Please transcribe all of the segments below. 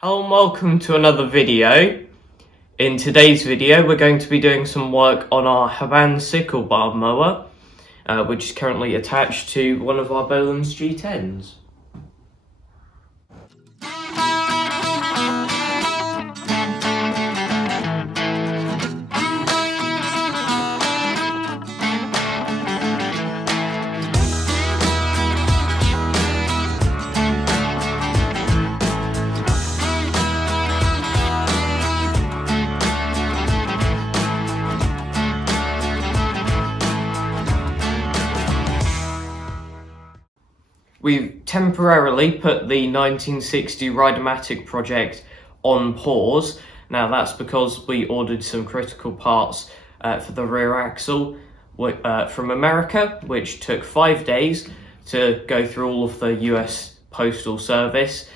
Hello and welcome to another video. In today's video we're going to be doing some work on our Haban sickle bar mower, which is currently attached to one of our Bolens G10s. We've temporarily put the 1960 Ride-a-matic project on pause. Now that's because we ordered some critical parts for the rear axle from America, which took 5 days to go through all of the US Postal Service,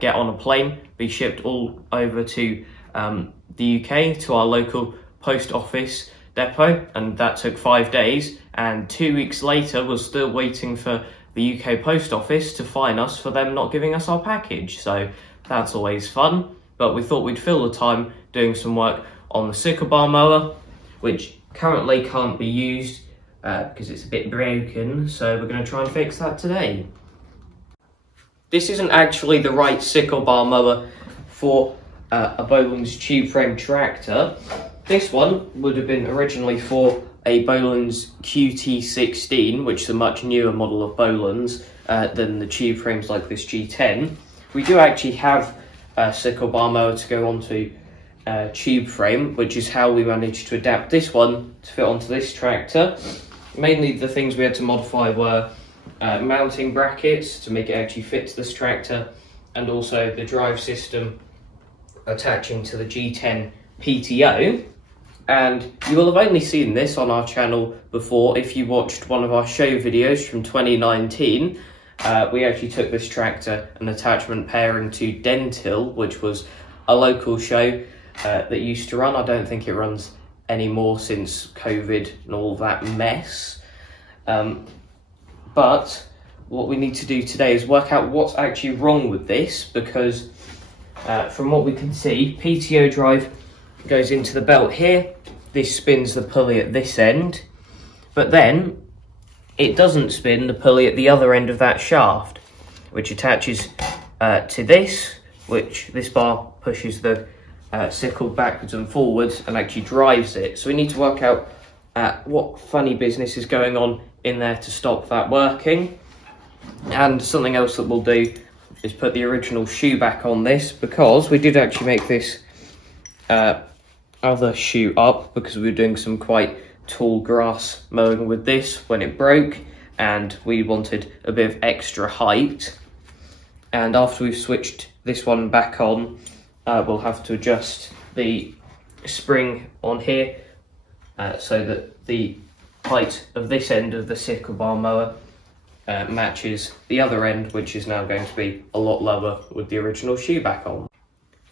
get on a plane, be shipped all over to the UK to our local post office depot, and that took 5 days. And 2 weeks later we're still waiting for the UK Post Office to fine us for them not giving us our package. So that's always fun, but we thought we'd fill the time doing some work on the sickle bar mower, which currently can't be used because it's a bit broken, so we're going to try and fix that today. This isn't actually the right sickle bar mower for a Bolens tube frame tractor. This one would have been originally for a Bolens QT16, which is a much newer model of Bolens than the tube frames like this G10. We do actually have a sickle bar mower to go onto tube frame, which is how we managed to adapt this one to fit onto this tractor. Mainly the things we had to modify were mounting brackets to make it actually fit to this tractor, and also the drive system attaching to the G10 PTO. And you will have only seen this on our channel before if you watched one of our show videos from 2019. We actually took this tractor and attachment pairing to Dentil, which was a local show that used to run. I don't think it runs anymore since COVID and all that mess. But what we need to do today is work out what's actually wrong with this, because from what we can see, PTO drive goes into the belt here. This spins the pulley at this end, but then it doesn't spin the pulley at the other end of that shaft, which attaches to this, which this bar pushes the sickle backwards and forwards and actually drives it. So we need to work out what funny business is going on in there to stop that working. And something else that we'll do is put the original shoe back on this, because we did actually make this other shoe up because we were doing some quite tall grass mowing with this when it broke, and we wanted a bit of extra height. And after we've switched this one back on, we'll have to adjust the spring on here so that the height of this end of the sickle bar mower matches the other end, which is now going to be a lot lower with the original shoe back on.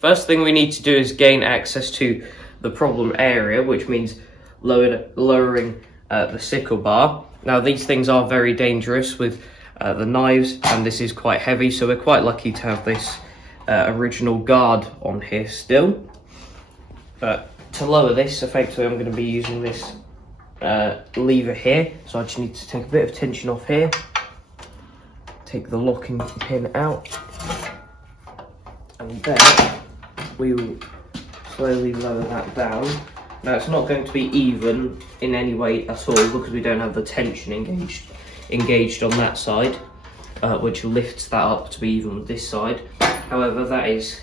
First thing we need to do is gain access to the problem area, which means lowering the sickle bar. Now these things are very dangerous with the knives, and this is quite heavy, so we're quite lucky to have this original guard on here still. But to lower this, effectively I'm going to be using this lever here, so I just need to take a bit of tension off here, take the locking pin out, and then we will slowly lower that down. Now it's not going to be even in any way at all, because we don't have the tension engaged on that side, which lifts that up to be even with this side. However, that is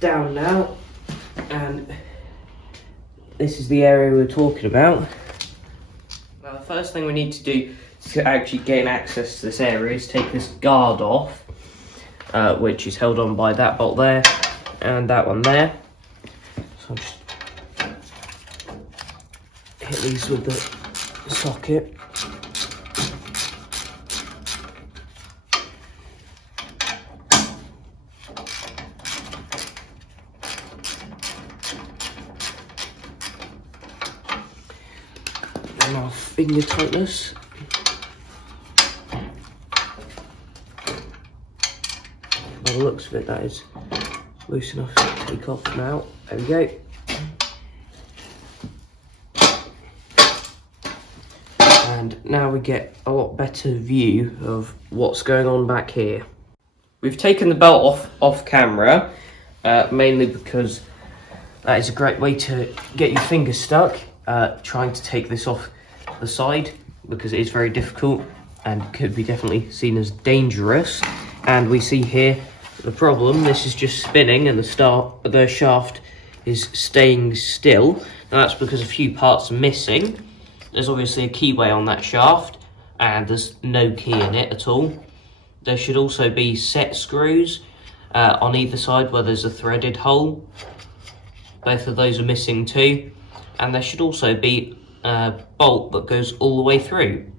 down now, and this is the area we're talking about. Now the first thing we need to do to actually gain access to this area is take this guard off, which is held on by that bolt there and that one there. So I'll just hit these with the socket. And our finger tightness. By the looks of it, that is loose enough to take off now. There we go. And now we get a lot better view of what's going on back here. We've taken the belt off camera, mainly because that is a great way to get your fingers stuck, trying to take this off the side, because it is very difficult and could be definitely seen as dangerous. And we see here the problem, this is just spinning and the shaft is staying still. Now that's because a few parts are missing. There's obviously a keyway on that shaft and there's no key in it at all. There should also be set screws on either side where there's a threaded hole. Both of those are missing too. And there should also be a bolt that goes all the way through.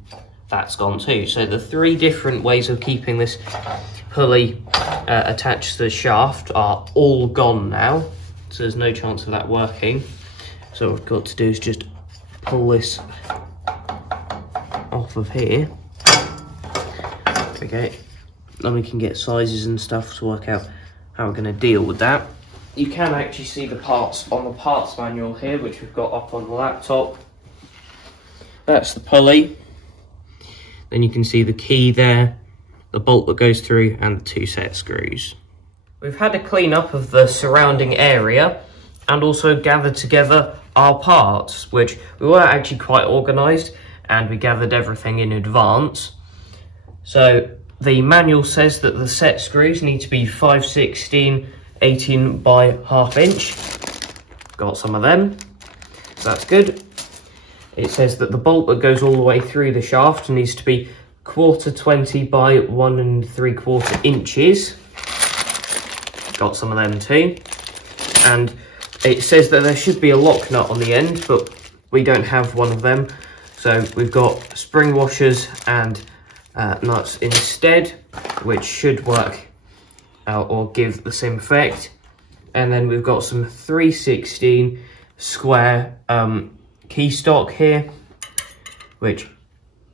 That's gone too. So the three different ways of keeping this pulley attached to the shaft are all gone now. So there's no chance of that working. So what we've got to do is just pull this off of here. Okay. Then we can get sizes and stuff to work out how we're going to deal with that. You can actually see the parts on the parts manual here, which we've got up on the laptop. That's the pulley. Then you can see the key there, the bolt that goes through, and the two set screws. We've had a clean up of the surrounding area and also gathered together our parts, which we weren't actually quite organised, and we gathered everything in advance. So the manual says that the set screws need to be 5/16, 18 by ½ inch. Got some of them, so that's good. It says that the bolt that goes all the way through the shaft needs to be 1/4 by 1 3/4 inches. Got some of them too. And it says that there should be a lock nut on the end, but we don't have one of them. So we've got spring washers and nuts instead, which should work out or give the same effect. And then we've got some 3/16 square key stock here, which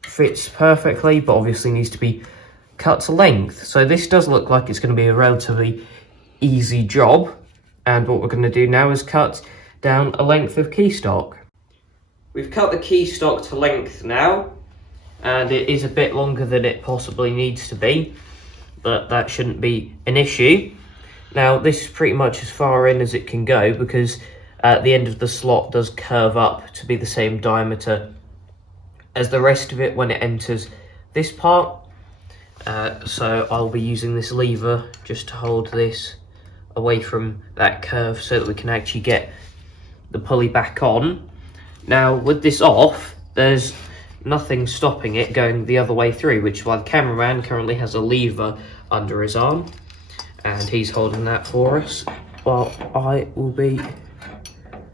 fits perfectly, but obviously needs to be cut to length. So this does look like it's going to be a relatively easy job. And what we're going to do now is cut down a length of key stock. We've cut the key stock to length now, and it is a bit longer than it possibly needs to be, but that shouldn't be an issue. Now this is pretty much as far in as it can go, because the end of the slot does curve up to be the same diameter as the rest of it when it enters this part. So I'll be using this lever just to hold this away from that curve so that we can actually get the pulley back on. Now with this off, there's nothing stopping it going the other way through, which is why the cameraman currently has a lever under his arm and he's holding that for us, while I will be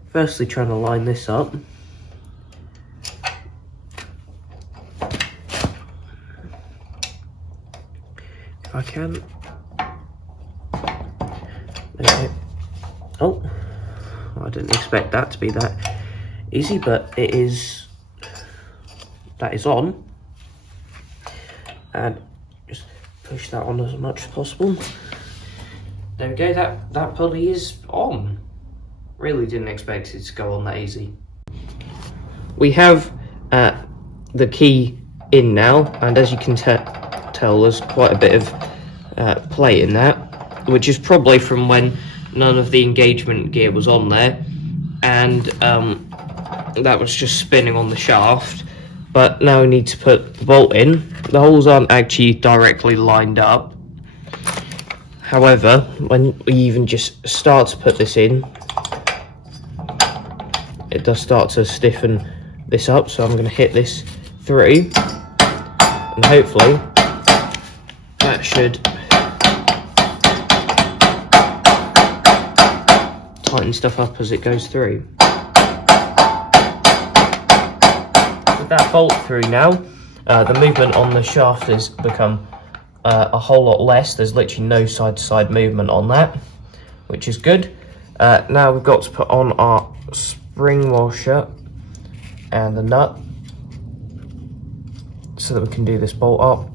firstly trying to line this up. If I can. Okay. Oh, I didn't expect that to be that easy, but it is. That is on. And just push that on as much as possible. There we go, that pulley is on. Really didn't expect it to go on that easy. We have the key in now, and as you can tell, there's quite a bit of play in that, which is probably from when none of the engagement gear was on there, and that was just spinning on the shaft. But now we need to put the bolt in. The holes aren't actually directly lined up. However, when we even just start to put this in, it does start to stiffen this up, so I'm going to hit this through, and hopefully that should tighten stuff up as it goes through. With that bolt through now, the movement on the shaft has become a whole lot less. There's literally no side-to-side movement on that, which is good. Now we've got to put on our spring washer and the nut so that we can do this bolt up.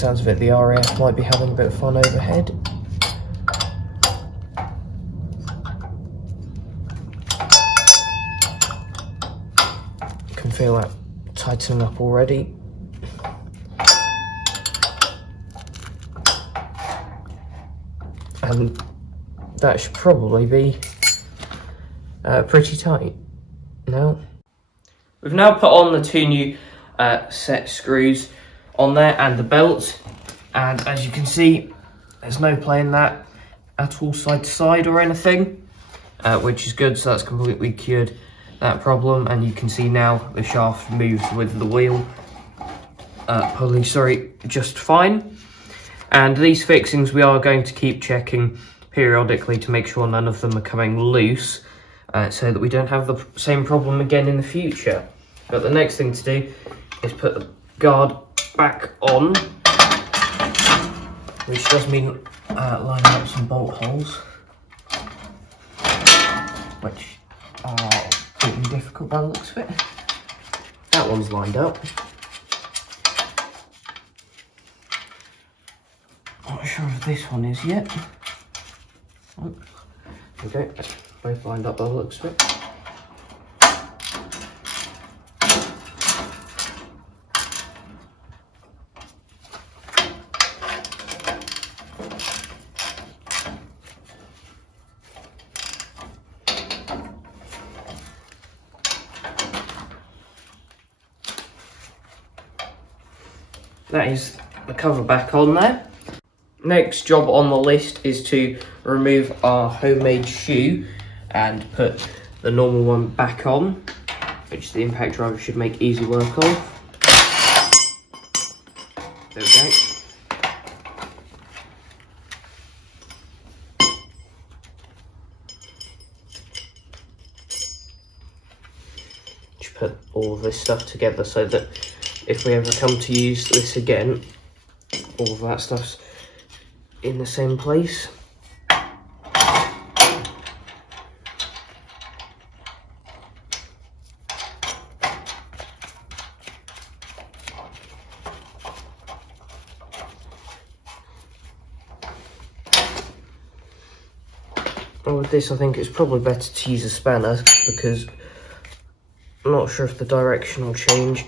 sounds of it, the RAF might be having a bit of fun overhead. You can feel that tightening up already. And that should probably be pretty tight now. We've now put on the 2 new set screws on there and the belt, and as you can see, there's no playing that at all side to side or anything, which is good. So that's completely cured that problem, and you can see now the shaft moves with the wheel just fine. And these fixings we are going to keep checking periodically to make sure none of them are coming loose, so that we don't have the same problem again in the future. But the next thing to do is put the guard back on, which does mean lining up some bolt holes, which are pretty difficult by the looks of it. That one's lined up. Not sure if this one is yet. Oh, okay, both lined up by the looks of it. That is the cover back on there. Next job on the list is to remove our homemade shoe and put the normal one back on, which the impact driver should make easy work of. There we go. Just put all of this stuff together so that if we ever come to use this again, all of that stuff's in the same place. And with this, I think it's probably better to use a spanner, because I'm not sure if the direction will change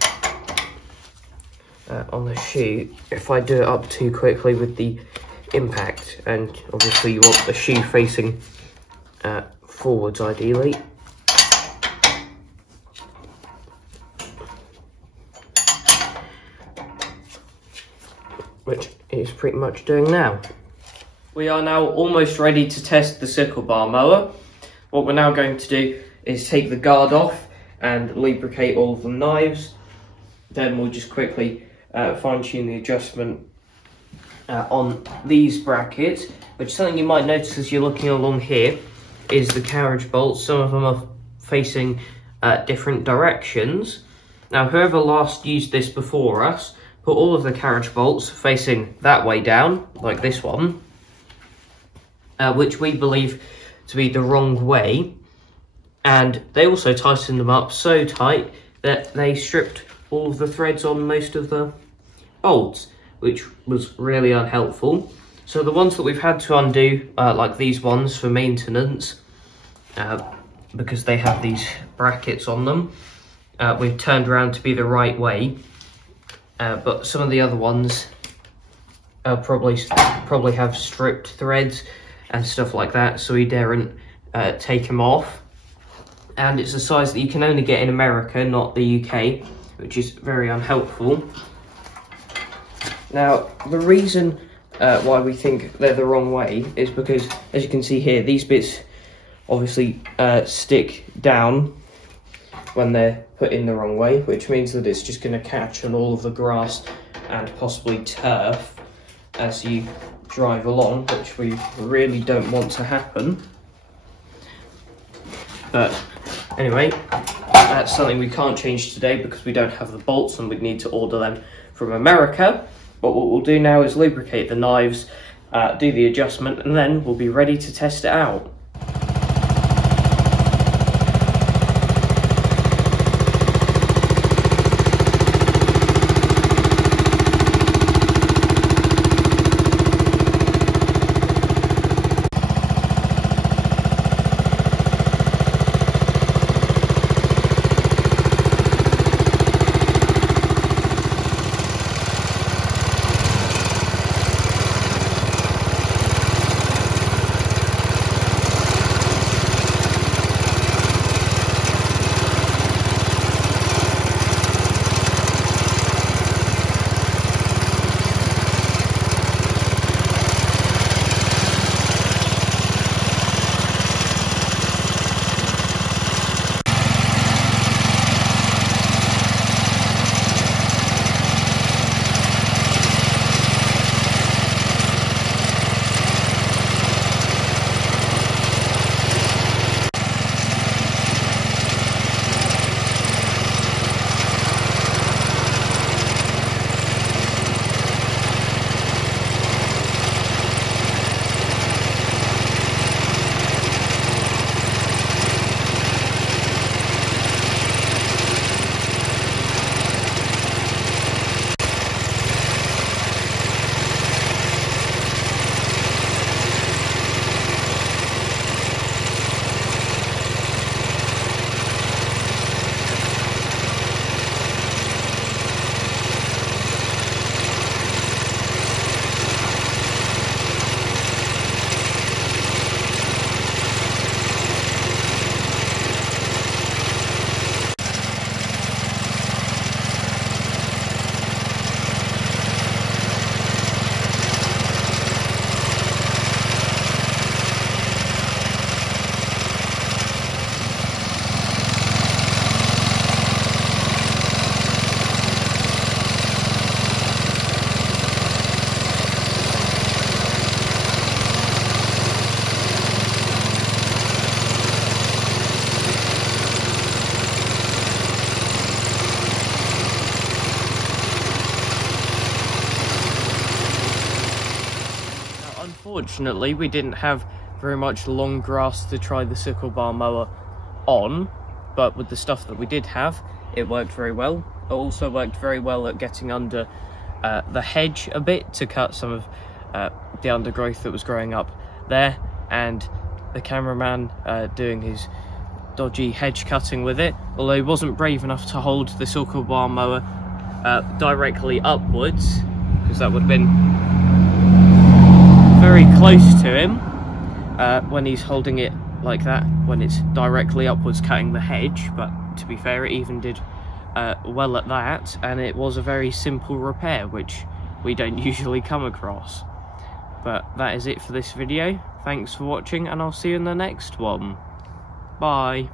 on the shoe if I do it up too quickly with the impact, and obviously you want the shoe facing forwards ideally. Which it is pretty much doing now. We are now almost ready to test the Sickle bar mower. What we're now going to do is take the guard off and lubricate all of the knives. Then we'll just quickly fine-tune the adjustment on these brackets, which is something you might notice as you're looking along here, is the carriage bolts. Some of them are facing different directions. Now, whoever last used this before us put all of the carriage bolts facing that way down, like this one, which we believe to be the wrong way, and they also tightened them up so tight that they stripped all of the threads on most of the bolts, which was really unhelpful. So the ones that we've had to undo, like these ones for maintenance, because they have these brackets on them, we've turned around to be the right way. But some of the other ones probably have stripped threads and stuff like that, so we daren't take them off. And it's a size that you can only get in America, not the UK, which is very unhelpful. Now, the reason why we think they're the wrong way is because, as you can see here, these bits obviously stick down when they're put in the wrong way, which means that it's just going to catch on all of the grass and possibly turf as you drive along, which we really don't want to happen. But anyway, that's something we can't change today because we don't have the bolts and we'd need to order them from America. But what we'll do now is lubricate the knives, do the adjustment, and then we'll be ready to test it out. Fortunately, we didn't have very much long grass to try the sickle bar mower on, but with the stuff that we did have, it worked very well. It also worked very well at getting under the hedge a bit to cut some of the undergrowth that was growing up there, and the cameraman doing his dodgy hedge cutting with it, although he wasn't brave enough to hold the sickle bar mower directly upwards, because that would have been very close to him when he's holding it like that, when it's directly upwards cutting the hedge. But to be fair, it even did well at that, and it was a very simple repair, which we don't usually come across. But that is it for this video. Thanks for watching, and I'll see you in the next one. Bye.